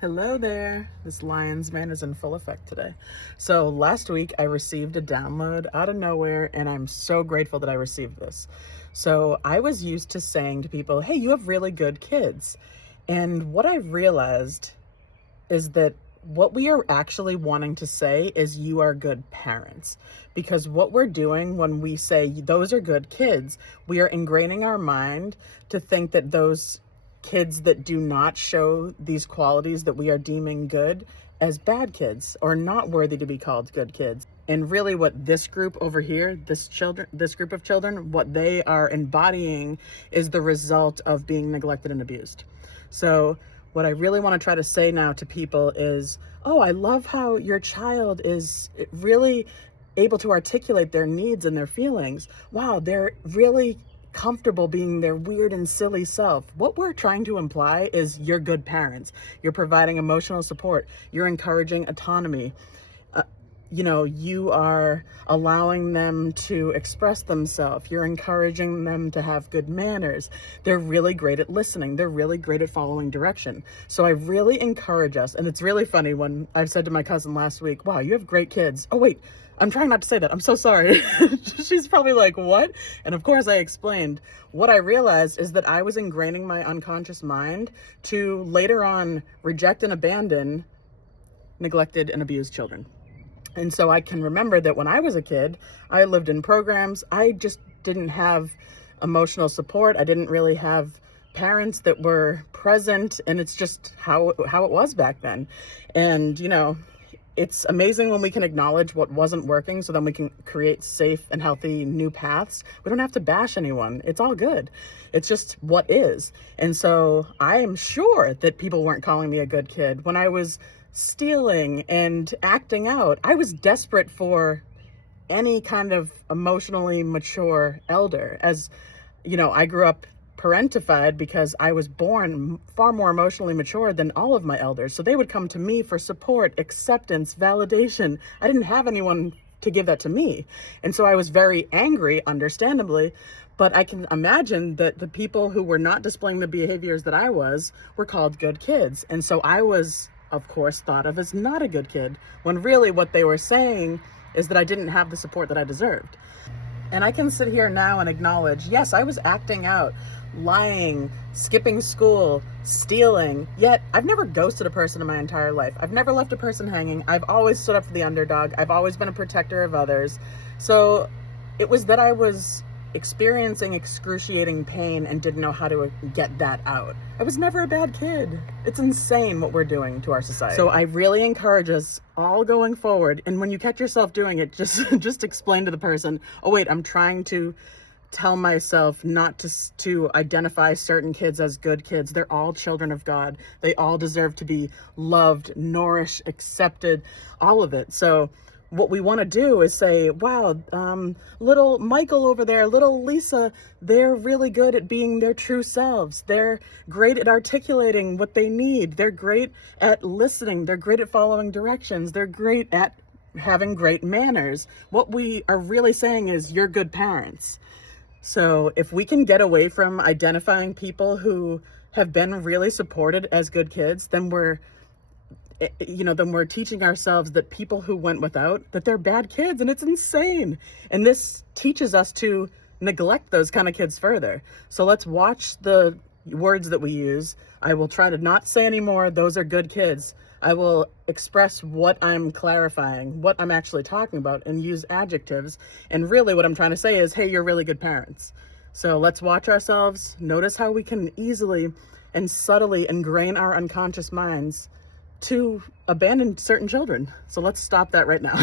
Hello there. This lion's mane is in full effect today. So last week I received a download out of nowhere, and I'm so grateful that I received this. So I was used to saying to people, hey, you have really good kids. And what I realized is that what we are actually wanting to say is you are good parents. Because what we're doing when we say those are good kids, we are ingraining our mind to think that those kids that do not show these qualities that we are deeming good as bad kids or not worthy to be called good kids. And really what this group over here, this group of children, what they are embodying is the result of being neglected and abused. So what I really want to try to say now to people is, oh, I love how your child is really able to articulate their needs and their feelings. Wow, they're really comfortable being their weird and silly self. What we're trying to imply is you're good parents. You're providing emotional support. You're encouraging autonomy. You are allowing them to express themselves. You're encouraging them to have good manners. They're really great at listening. They're really great at following direction. So I really encourage us. And it's really funny when I've said to my cousin last week, wow, you have great kids. Oh, wait, I'm trying not to say that. I'm so sorry. She's probably like, what? And of course I explained. What I realized is that I was ingraining my unconscious mind to later on reject and abandon neglected and abused children. And so I can remember that when I was a kid, I lived in programs. I just didn't have emotional support. I didn't really have parents that were present, and it's just how it was back then. And, it's amazing when we can acknowledge what wasn't working so then we can create safe and healthy new paths. We don't have to bash anyone. It's all good. It's just what is. And so I am sure that people weren't calling me a good kid. When I was stealing and acting out, I was desperate for any kind of emotionally mature elder. As I grew up parentified because I was born far more emotionally mature than all of my elders. So they would come to me for support, acceptance, validation. I didn't have anyone to give that to me. And so I was very angry, understandably, but I can imagine that the people who were not displaying the behaviors that I was were called good kids. And so I was, of course, thought of as not a good kid, when really what they were saying is that I didn't have the support that I deserved. And I can sit here now and acknowledge, yes, I was acting out, lying, skipping school, stealing, yet I've never ghosted a person in my entire life. I've never left a person hanging. I've always stood up for the underdog. I've always been a protector of others. So it was that I was experiencing excruciating pain and didn't know how to get that out. I was never a bad kid. It's insane what we're doing to our society. So I really encourage us all going forward. And when you catch yourself doing it, just explain to the person, oh wait, I'm trying to tell myself not to identify certain kids as good kids. They're all children of God. They all deserve to be loved, nourished, accepted, all of it. So what we want to do is say, wow, little Michael over there, little Lisa, they're really good at being their true selves. They're great at articulating what they need. They're great at listening. They're great at following directions. They're great at having great manners. What we are really saying is you're good parents. So if we can get away from identifying people who have been really supported as good kids, then we're teaching ourselves that people who went without, that they're bad kids, and it's insane. And this teaches us to neglect those kind of kids further. So let's watch the words that we use. I will try to not say anymore, those are good kids. I will express what I'm clarifying, what I'm actually talking about, and use adjectives. And really what I'm trying to say is, hey, you're really good parents. So let's watch ourselves, notice how we can easily and subtly ingrain our unconscious minds to abandon certain children. So let's stop that right now.